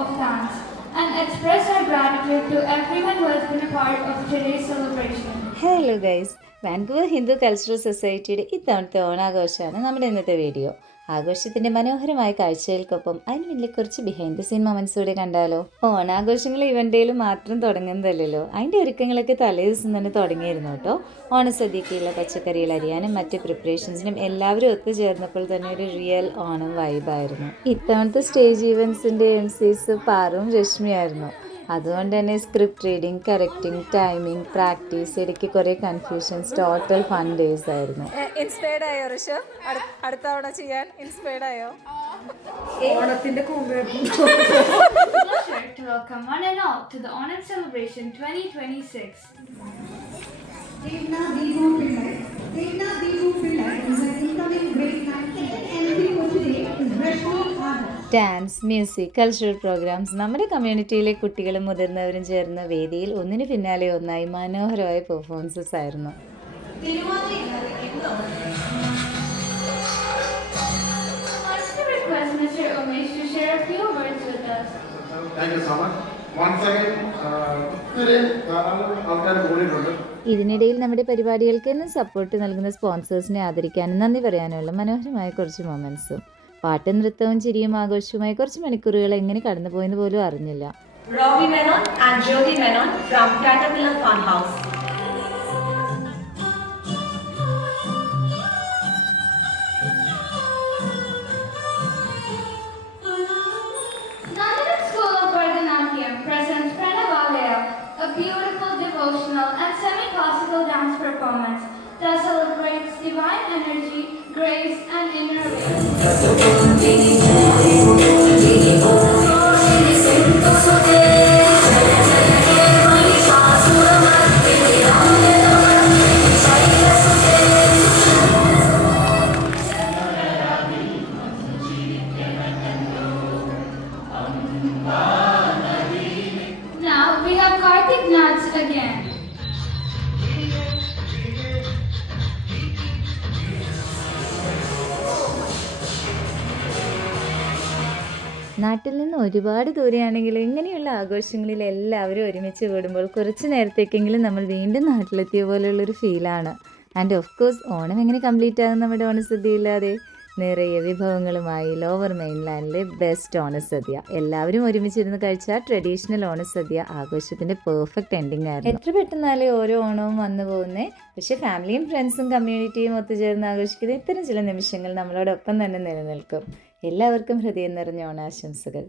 of thanks and express our gratitude to everyone who has been a part of today's celebration. Hello guys, Vancouver Hindu cultural സൊസൈറ്റിയുടെ ഇത്തവണത്തെ ഓണാഘോഷമാണ് നമ്മുടെ ഇന്നത്തെ video. ആഘോഷത്തിൻ്റെ മനോഹരമായ കാഴ്ചകൾക്കൊപ്പം അതിന് വലിയ കുറച്ച് ബിഹൈൻഡ് ദ സീൻ മൊമെൻറ്റ്സ് കൂടെ കണ്ടാലോ. ഓണാഘോഷങ്ങൾ ഇവൻ്റെയിൽ മാത്രം തുടങ്ങുന്നതല്ലല്ലോ, അതിൻ്റെ ഒരുക്കങ്ങളൊക്കെ തലേ ദിവസം തന്നെ തുടങ്ങിയിരുന്നു കേട്ടോ. ഓണസദ്യക്കുള്ള പച്ചക്കറികൾ അരിയാനും മറ്റ് പ്രിപ്പറേഷൻസിനും എല്ലാവരും ഒത്തുചേർന്നപ്പോൾ തന്നെ ഒരു റിയൽ ഓണം വൈബായിരുന്നു. ഇത്തവണത്തെ സ്റ്റേജ് ഈവൻസിൻ്റെ MCs പാറും രശ്മിയായിരുന്നു. അതുകൊണ്ട് തന്നെ script reading, correcting, timing, practice, ഇടയ്ക്ക് കുറേ കൺഫ്യൂഷൻസ്, ടോട്ടൽ ഫൺ ഡേയ്സ് ആയിരുന്നു. ഇൻസ്പയർഡ് ആയോ ഋഷു? അടുത്ത തവണ ചെയ്യാൻ ഇൻസ്പയർഡ് ആയോ? ഓണത്തിന്റെ To welcome one and all to the Onam Celebration 2026. Dance, music, cultural programmes, നമ്മുടെ കമ്മ്യൂണിറ്റിയിലെ കുട്ടികളും മുതിർന്നവരും ചേർന്ന വേദിയിൽ ഒന്നിനു പിന്നാലെ ഒന്നായി മനോഹരമായ പെർഫോമൻസസ് ആയിരുന്നു. ഇതിനിടയിൽ നമ്മുടെ പരിപാടികൾക്ക് എന്നും സപ്പോർട്ട് നൽകുന്ന സ്പോൺസേഴ്സിനെ ആദരിക്കാനും നന്ദി പറയാനുള്ള മനോഹരമായ കുറച്ച് മൊമെന്റ്സും. പാട്ടും നൃത്തവും ചിരിയും ആഘോഷവുമായി കുറച്ച് മണിക്കൂറുകൾ എങ്ങനെ കടന്നുപോയെന്ന് പോലും അറിഞ്ഞില്ല. Robbie Menon and Jyoti Menon from Caterpillar Fun House. Nandana School of Bharatanatyam presents Pranavalaya, a beautiful devotional and semi-classical dance performance that celebrates divine energy, grace, and inner awakening. Now we have Karthik Nats again. നാട്ടിൽ നിന്ന് ഒരുപാട് ദൂരെയാണെങ്കിലും ഇങ്ങനെയുള്ള ആഘോഷങ്ങളിൽ എല്ലാവരും ഒരുമിച്ച് കൂടുമ്പോൾ കുറച്ച് നേരത്തേക്കെങ്കിലും നമ്മൾ വീണ്ടും നാട്ടിലെത്തിയ പോലെയുള്ളൊരു ഫീലാണ്. ആൻഡ് ഓഫ് കോഴ്സ് ഓണം എങ്ങനെ കംപ്ലീറ്റ് ആകും നമ്മുടെ ഓണസദ്യ ഇല്ലാതെ? നിറയെ വിഭവങ്ങളുമായി ലോവർ മെയിൻലാൻഡിലെ ബെസ്റ്റ് ഓണസദ്യ. എല്ലാവരും ഒരുമിച്ചിരുന്ന് കഴിച്ച ട്രഡീഷണൽ ഓണസദ്യ ആഘോഷത്തിൻ്റെ പെർഫെക്റ്റ് എൻഡിങ് ആയിരുന്നു. എത്ര പെട്ടെന്നാലേ ഓരോ ഓണവും വന്നു പോകുന്നേ. പക്ഷേ ഫാമിലിയും ഫ്രണ്ട്സും കമ്മ്യൂണിറ്റിയും ഒത്തുചേർന്ന് ആഘോഷിക്കുന്ന ഇത്തരം ചില നിമിഷങ്ങൾ നമ്മളോടൊപ്പം തന്നെ നിലനിൽക്കും. എല്ലാവർക്കും ഹൃദയം നിറഞ്ഞ ഓണാശംസകൾ.